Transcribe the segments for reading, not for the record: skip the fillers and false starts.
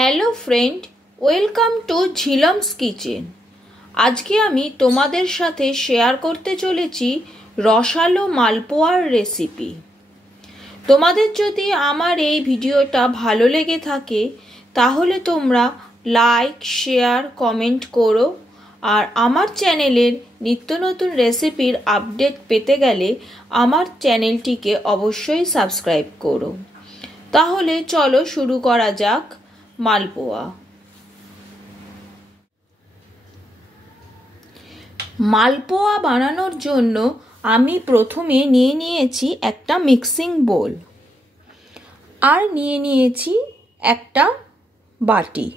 Hello friend, welcome to Jhilam's kitchen. আজকে আমি তোমাদের সাথে শেয়ার করতে চলেছি রসালো মালপোয়ার রেসিপি। তোমাদের যদি আমার এই ভিডিওটা ভালো লেগে থাকে তাহলে তোমরা লাইক, শেয়ার, কমেন্ট করো। আর আমার চ্যানেলের নিত্য নতুন রেসিপির আপডেট পেতে গেলে আমার চ্যানেলটিকে অবশ্যই সাবস্ক্রাইব করো। তাহলে চলো শুরু করা যাক মালপোয়া। মালপোয়া বানানোর জন্য আমি প্রথমে নিয়ে নিয়েছি একটা মিক্সিং বোল, আর নিয়ে নিয়েছি একটা বাটি।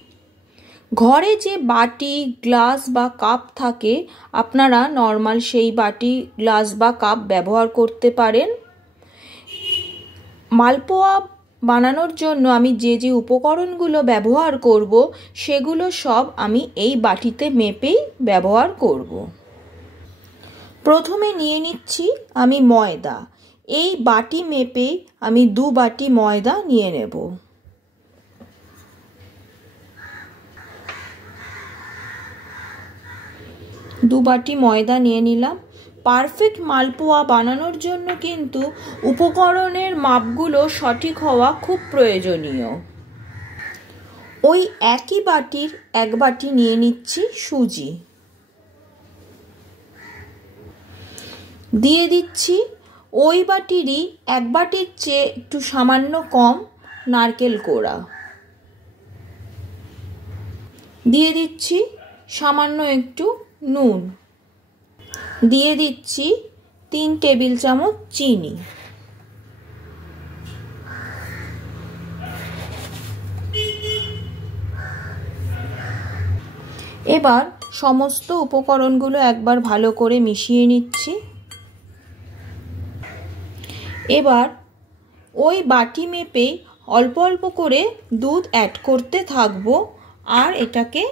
ঘরে যে বাটি, গ্লাস বা কাপ থাকে আপনারা নর্মাল সেই বাটি, গ্লাস বা কাপ ব্যবহার করতে পারেন। মালপোয়া বানানোর জন্য আমি যে যে উপকরণগুলো ব্যবহার করব সেগুলো সব আমি এই বাটিতে মেপেই ব্যবহার করব। প্রথমে নিয়ে নিচ্ছি আমি ময়দা। এই বাটি মেপে আমি 2 বাটি ময়দা নিয়ে নেব। দু বাটি ময়দা নিয়ে নিলাম। পারফেক্ট মালপোয়া বানানোর জন্য কিন্তু উপকরণের মাপগুলো সঠিক হওয়া খুব প্রয়োজনীয়। ওই একই বাটির 1 বাটি নিয়ে নিচ্ছি সুজি। দিয়ে দিচ্ছি ওই বাটিরই 1 বাটির চেয়ে একটু সামান্য কম নারকেল কোড়া। দিয়ে দিচ্ছি সামান্য একটু নুন। দিয়ে দিচ্ছি 3 টেবিল চামচ চিনি। এবার সমস্ত উপকরণগুলো একবার ভালো করে মিশিয়ে নিচ্ছি। এবার ওই বাটি মেপে অল্প অল্প করে দুধ অ্যাড করতে থাকবো, আর এটাকে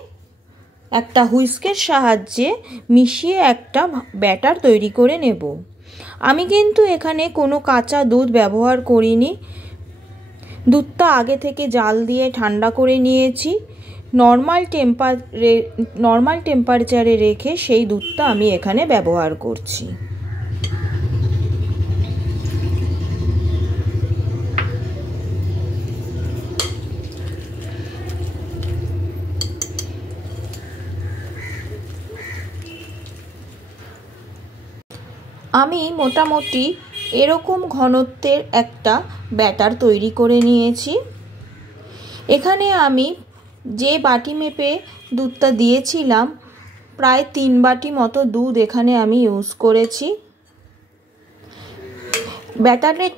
একটা হুইস্কের সাহায্যে মিশিয়ে একটা ব্যাটার তৈরি করে নেব। আমি কিন্তু এখানে কোনো কাঁচা দুধ ব্যবহার করিনি। দুধটা আগে থেকে জাল দিয়ে ঠান্ডা করে নিয়েছি। নর্মাল টেম্পারেচারে রেখে সেই দুধটা আমি এখানে ব্যবহার করছি। আমি মোটামুটি এরকম ঘনত্বের একটা ব্যাটার তৈরি করে নিয়েছি। এখানে আমি যে বাটি মেপে দুধটা দিয়েছিলাম প্রায় 3 বাটি মতো দুধ এখানে আমি ইউজ করেছি।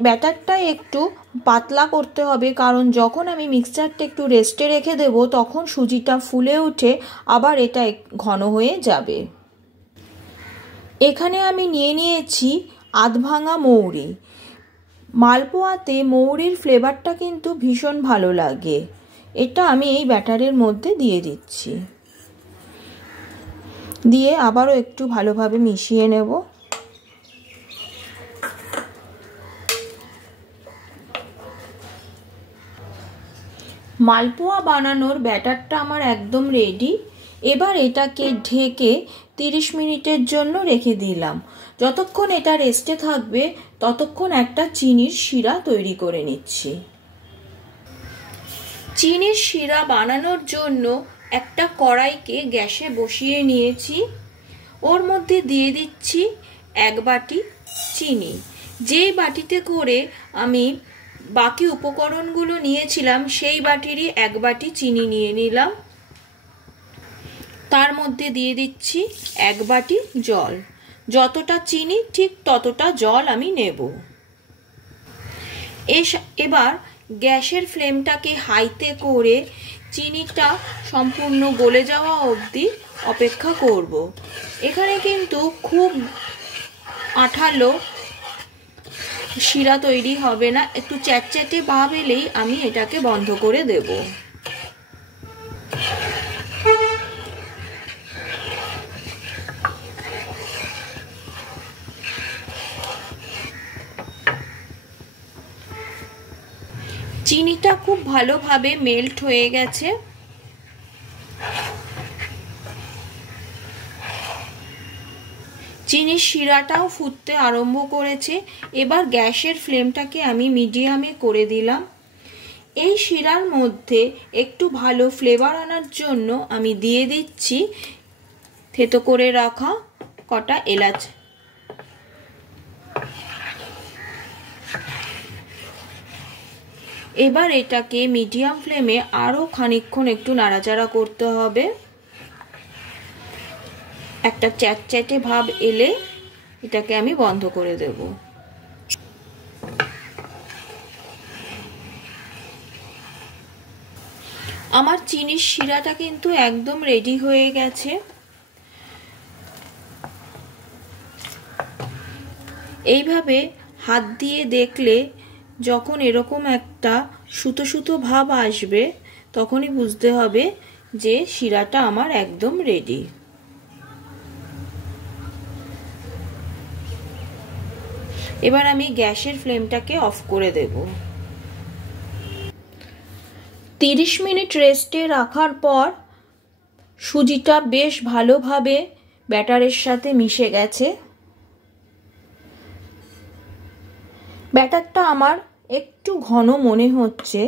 ব্যাটারটা একটু পাতলা করতে হবে, কারণ যখন আমি মিক্সচারটা একটু রেস্টে রেখে দেব তখন সুজিটা ফুলে উঠে আবার এটা ঘন হয়ে যাবে। এখানে আমি নিয়ে নিয়েছি আধ ভাঙা মৌরি। মালপোয়াতে মৌরির ফ্লেভারটা কিন্তু ভীষণ ভালো লাগে। এটা আমি এই ব্যাটারের মধ্যে দিয়ে দিচ্ছি। দিয়ে আবারও একটু ভালোভাবে মিশিয়ে নেব। মালপোয়া বানানোর ব্যাটারটা আমার একদম রেডি। এবার এটাকে ঢেকে 30 মিনিটের জন্য রেখে দিলাম। যতক্ষণ এটা রেস্টে থাকবে ততক্ষণ একটা চিনির শিরা তৈরি করে নিচ্ছি। চিনির শিরা বানানোর জন্য একটা কড়াইকে গ্যাসে বসিয়ে নিয়েছি। ওর মধ্যে দিয়ে দিচ্ছি 1 বাটি চিনি। যেই বাটিতে করে আমি বাকি উপকরণগুলো নিয়েছিলাম সেই বাটিরই 1 বাটি চিনি নিয়ে নিলাম। তার মধ্যে দিয়ে দিচ্ছি 1 বাটি জল। যতটা চিনি ঠিক ততটা জল আমি নেব। এবার গ্যাসের ফ্লেমটাকে হাইতে করে চিনিটা সম্পূর্ণ গলে যাওয়া অবধি অপেক্ষা করব। এখানে কিন্তু খুব আঠালো শিরা তৈরি হবে না, একটু চ্যাটচ্যাটে ভাব এলেই আমি এটাকে বন্ধ করে দেব। চিনিটা খুব ভালোভাবে মেল্ট হয়ে গেছে। চিনির শিরাটাও ফুটতে আরম্ভ করেছে। এবার গ্যাসের ফ্লেমটাকে আমি মিডিয়ামে করে দিলাম। এই শিরার মধ্যে একটু ভালো ফ্লেভার আনার জন্য আমি দিয়ে দিচ্ছি থেতো করে রাখা কটা এলাচ। এবার এটাকে মিডিয়াম ফ্লেমে আরো খানিকক্ষণ একটু নাড়াচাড়া করতে হবে। একটা চ্যাটচ্যাটে ভাব এলে এটাকে আমি বন্ধ করে দেব। আমার চিনির শিরাটা কিন্তু একদম রেডি হয়ে গেছে। এইভাবে হাত দিয়ে দেখলে যখন এরকম একটা সুতো সুতো ভাব আসবে তখনই বুঝতে হবে যে শিরাটা আমার একদম রেডি। এবার আমি গ্যাসের ফ্লেমটাকে অফ করে দেব। 30 মিনিট রেস্টে রাখার পর সুজিটা বেশ ভালোভাবে ব্যাটারের সাথে মিশে গেছে। ব্যাটারটা আমার একটু ঘন মনে হচ্ছে,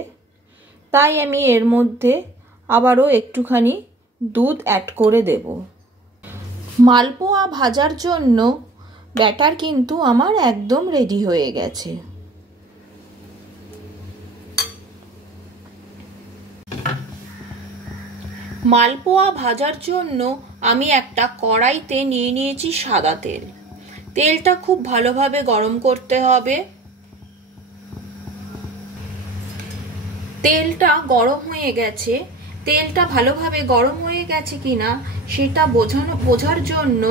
তাই আমি এর মধ্যে আবারও একটুখানি দুধ অ্যাড করে দেব। মালপোয়া ভাজার জন্য ব্যাটার কিন্তু আমার একদম রেডি হয়ে গেছে। মালপোয়া ভাজার জন্য আমি একটা কড়াইতে নিয়ে নিয়েছি সাদা তেল। তেলটা খুব ভালোভাবে গরম করতে হবে। তেলটা গরম হয়ে গেছে। তেলটা ভালোভাবে গরম হয়ে গেছে কিনা সেটা বোঝার জন্য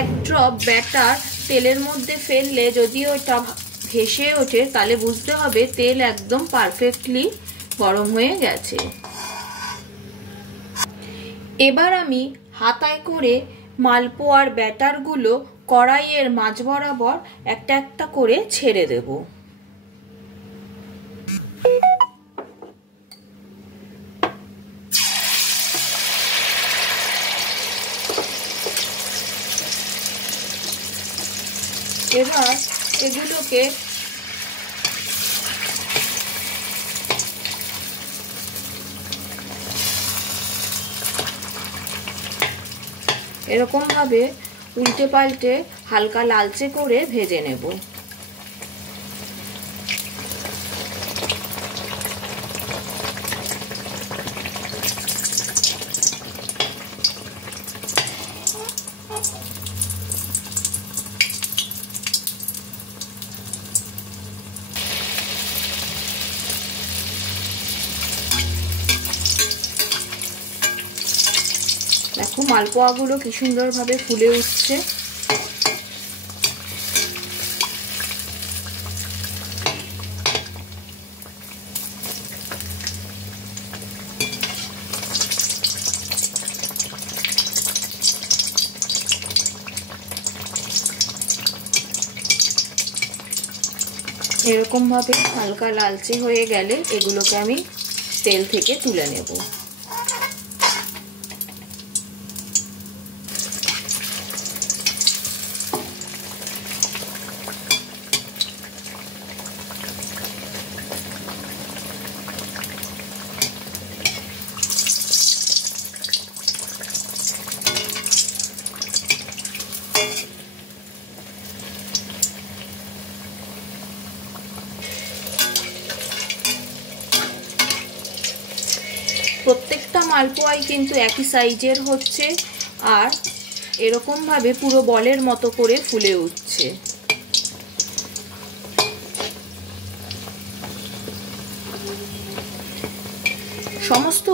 এক ড্রপ ব্যাটার তেলের মধ্যে ফেললে যদি ওটা ভেসে ওঠে তাহলে বুঝতে হবে তেল একদম পারফেক্টলি গরম হয়ে গেছে। এবার আমি হাতায় করে মালপোয়ার ব্যাটারগুলো কড়াইয়ের মাঝ বরাবর একটা একটা করে ছেড়ে দেব। এবার এগুলোকে এরকম ভাবে উল্টে পাল্টে হালকা লালচে করে ভেজে নেব। দেখো মালপোয়াগুলো কি সুন্দরভাবে ফুলে উঠছে। এরকম ভাবে হালকা লালচে হয়ে গেলে এগুলোকে আমি তেল থেকে তুলে নেব। প্রত্যেকটা মালপোয়াই কিন্তু একই সাইজের হচ্ছে আর এরকম ভাবে পুরো বলের মতো করে ফুলে উঠছে। সমস্ত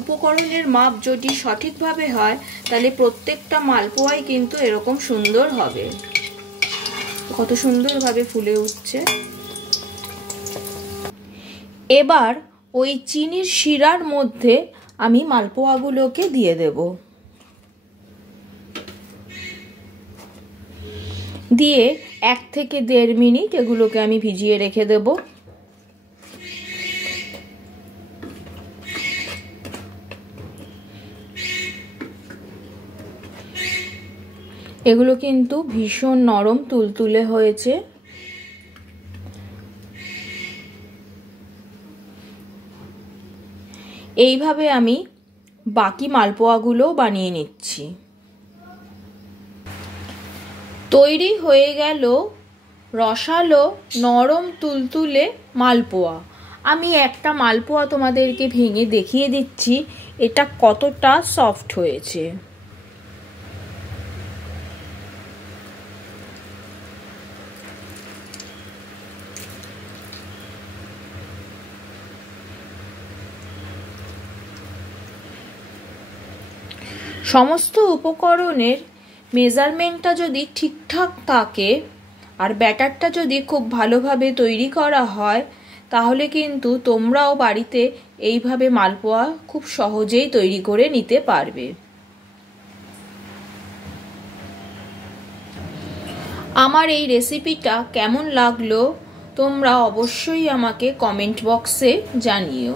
উপকরণের মাপ যদি সঠিকভাবে হয় তাহলে প্রত্যেকটা মালপোয়াই কিন্তু এরকম সুন্দর হবে। কত সুন্দরভাবে ফুলে উঠছে। এবার ওই চিনির শিরার মধ্যে আমি মালপোয়াগুলোকে দিয়ে দেব। দিয়ে 1 থেকে 1.5 মিনিট এগুলোকে আমি ভিজিয়ে রেখে দেব। এগুলো কিন্তু ভীষণ নরম তুলতুলে হয়েছে। এইভাবে আমি বাকি মালপোয়াগুলো বানিয়ে নিচ্ছি। তৈরি হয়ে গেল রসালো নরম তুলতুলে মালপোয়া। আমি একটা মালপোয়া তোমাদেরকে ভেঙে দেখিয়ে দিচ্ছি এটা কতটা সফট হয়েছে। সমস্ত উপকরণের মেজারমেন্টটা যদি ঠিকঠাক থাকে আর ব্যাটারটা যদি খুব ভালোভাবে তৈরি করা হয় তাহলে কিন্তু তোমরাও বাড়িতে এইভাবে মালপোয়া খুব সহজেই তৈরি করে নিতে পারবে। আমার এই রেসিপিটা কেমন লাগলো তোমরা অবশ্যই আমাকে কমেন্ট বক্সে জানিও।